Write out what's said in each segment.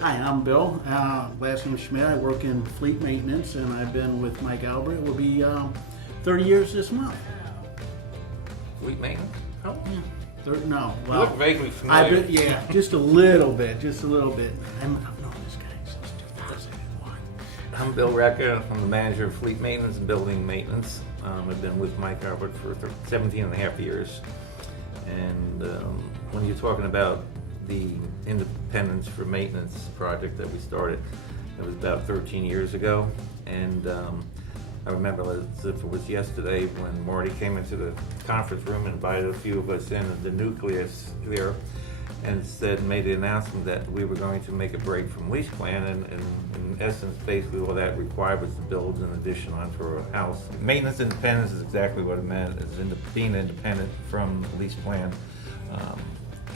Hi, I'm Bill. Last name Schmidt. I work in fleet maintenance, and I've been with Mike Albert. It will be 30 years this month. Fleet maintenance? Oh, yeah. No, You well, look vaguely I've familiar. been, yeah, just a little bit. I've known this guy since 2001. I'm Bill Recca. I'm the manager of fleet maintenance and building maintenance. I've been with Mike Albert for 17 and a half years. And when you're talking about the Independence for Maintenance project that we started, it was about 13 years ago. And I remember as if it was yesterday when Marty came into the conference room and invited a few of us in the nucleus there and made the announcement that we were going to make a break from lease plan, and in essence, basically all that required was to build an addition onto our house. Maintenance independence is exactly what it meant, is being independent from the lease plan.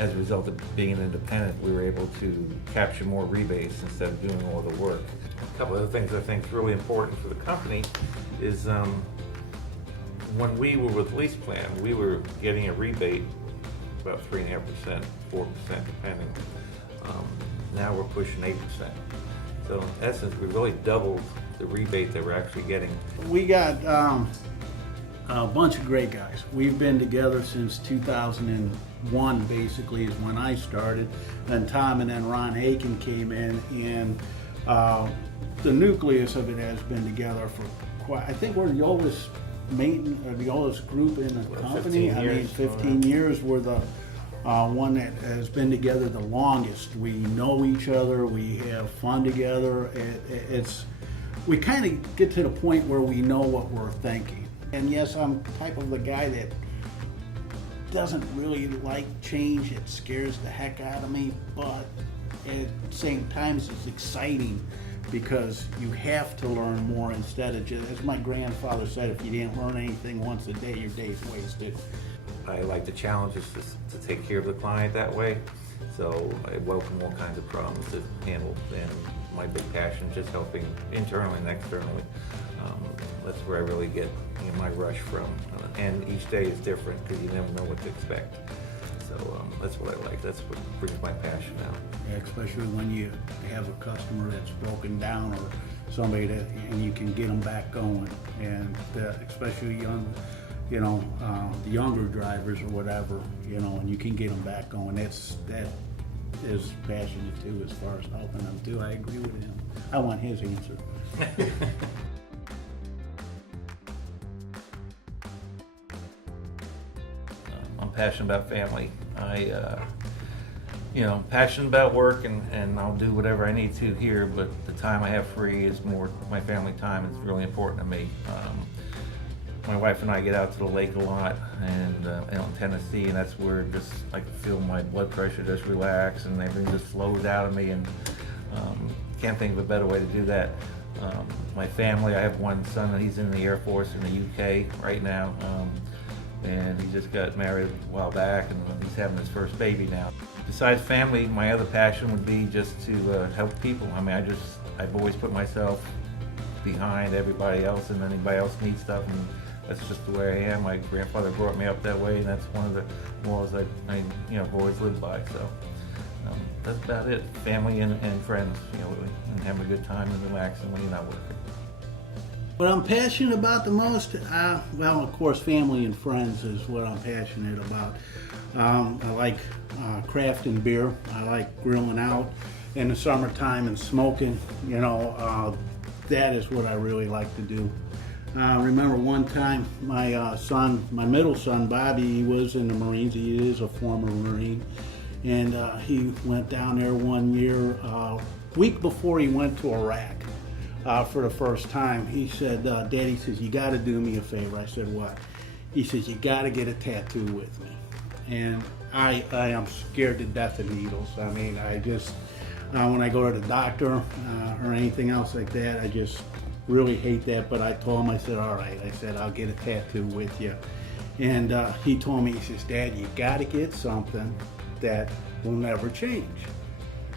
As a result of being independent, we were able to capture more rebates instead of doing all the work. A couple of other things I think is really important for the company is when we were with lease plan, we were getting a rebate about 3.5%, 4% depending. Now we're pushing 8%. So in essence, we really doubled the rebate that we're actually getting. We got a bunch of great guys. We've been together since 2001, basically, is when I started. Then Tom and then Ron Aiken came in, and the nucleus of it has been together for quite, I think we're the oldest the oldest group in the company. 15 years. We're the one that has been together the longest. We know each other. We have fun together. We kind of get to the point where we know what we're thinking. And yes, I'm type of the guy that doesn't really like change. It scares the heck out of me, but at the same time, it's exciting because you have to learn more instead of just, as my grandfather said, if you didn't learn anything once a day, your day's wasted. I like the challenges to take care of the client that way, so I welcome all kinds of problems to handle, and my big passion is just helping internally and externally. That's where I really get my rush from, and each day is different because you never know what to expect. So that's what I like. That's what brings my passion out. Yeah, especially when you have a customer that's broken down or somebody that, and you can get them back going, and especially the younger drivers or whatever, and you can get them back going. That is passionate too, as far as helping them too. I agree with him. I want his answer. I'm passionate about family. Passionate about work, and I'll do whatever I need to here, but the time I have free is more my family time. It's really important to me. My wife and I get out to the lake a lot, and out in Tennessee, and that's where just I can feel my blood pressure just relax and everything just flows out of me, and can't think of a better way to do that. My family, I have one son, and he's in the Air Force in the UK right now, and he just got married a while back, and he's having his first baby now. Besides family, my other passion would be just to help people. I mean, I've always put myself behind everybody else, and anybody else needs stuff, and that's just the way I am. My grandfather brought me up that way, and that's one of the morals I've always lived by. So that's about it. Family and friends, and having a good time and relaxing when you're not working. What I'm passionate about the most, well, of course, family and friends is what I'm passionate about. I like crafting beer. I like grilling out in the summertime and smoking. That is what I really like to do. I remember one time my middle son, Bobby, he was in the Marines. He is a former Marine. And he went down there one year, week before he went to Iraq. For the first time. He said, Daddy says, you got to do me a favor. I said, what? He says, you got to get a tattoo with me. And I am scared to death of needles. I mean, I just, when I go to the doctor or anything else like that, I just really hate that. But I told him, I said, all right. I said, I'll get a tattoo with you. And he told me, he says, Dad, you got to get something that will never change.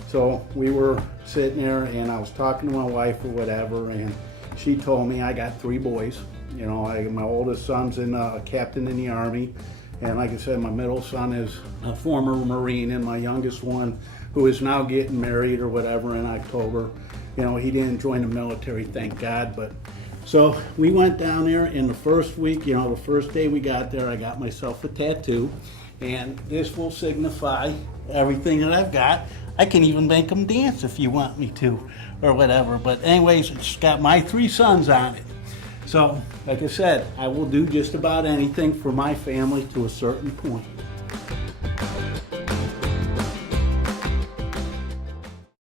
So we were sitting there, and I was talking to my wife or whatever, and she told me I got 3 boys. My oldest son's a captain in the Army. And like I said, my middle son is a former Marine, and my youngest one, who is now getting married or whatever in October, you know, he didn't join the military, thank God. But so we went down there in the first week, you know, the first day we got there, I got myself a tattoo, and this will signify everything that I've got. I can even make them dance if you want me to, or whatever. But anyways, it's got my 3 sons on it. So, like I said, I will do just about anything for my family to a certain point.